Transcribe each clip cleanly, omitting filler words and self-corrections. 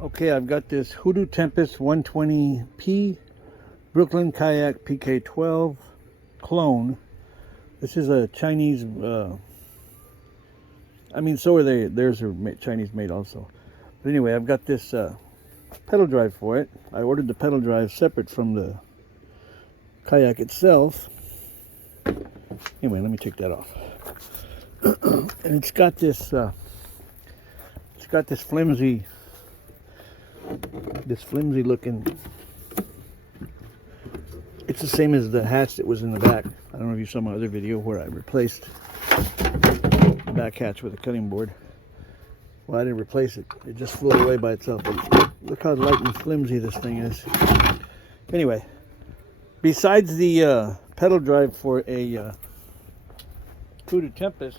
Okay, I've got this Hoodoo Tempest 120P Brooklyn Kayak PK12 clone. This is a Chinese, so are they. Theirs are Chinese made also. But anyway, I've got this pedal drive for it. I ordered the pedal drive separate from the kayak itself. Anyway, let me take that off. And it's got this flimsy looking. It's the same as the hatch that was in the back. I don't know if you saw my other video where I replaced the back hatch with a cutting board. Well, I didn't replace it. It just flew away by itself. But look how light and flimsy this thing is. Anyway, besides the pedal drive for a Hoodoo Tempest,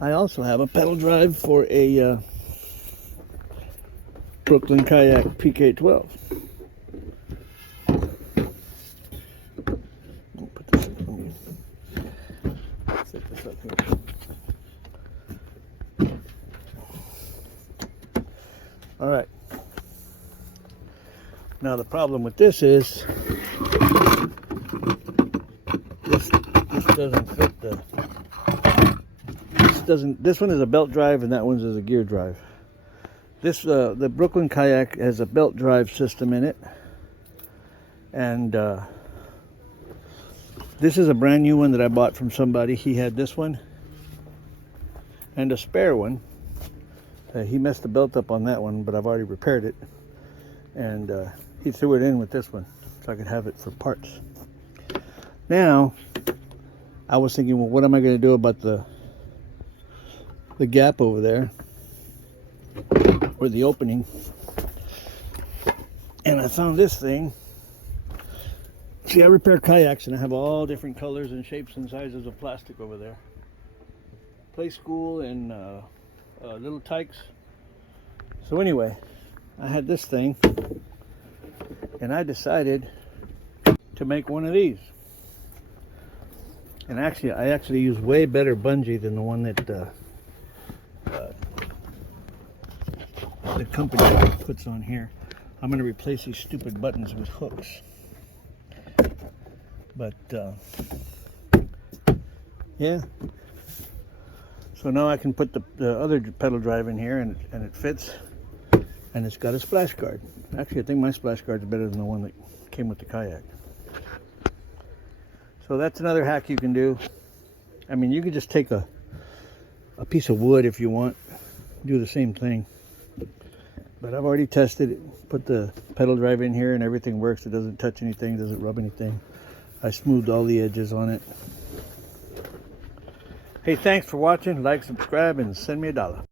I also have a pedal drive for a Brooklyn Kayak PK12. Put this in. Let me set this up here. All right. Now the problem with this is this doesn't fit the. This one is a belt drive and that one is a gear drive. This the Brooklyn Kayak has a belt drive system in it, and this is a brand new one that I bought from somebody. He had this one and a spare one. He messed the belt up on that one, but I've already repaired it, and he threw it in with this one so I could have it for parts. Now I was thinking, well, what am I going to do about the gap over there, or the opening? And I found this thing. See, I repair kayaks and I have all different colors and shapes and sizes of plastic over there. Play school and little tykes. So anyway, I had this thing and I decided to make one of these. And actually, I use way better bungee than the one that the company puts on here. I'm going to replace these stupid buttons with hooks. But yeah. So now I can put the other pedal drive in here, and it fits, and it's got a splash guard. Actually, I think my splash guard is better than the one that came with the kayak. So that's another hack you can do. I mean, you could just take a piece of wood if you want, do the same thing. But I've already tested it, put the pedal drive in here and everything works. It doesn't touch anything, doesn't rub anything. I smoothed all the edges on it. Hey, thanks for watching. Like, subscribe, and send me $1.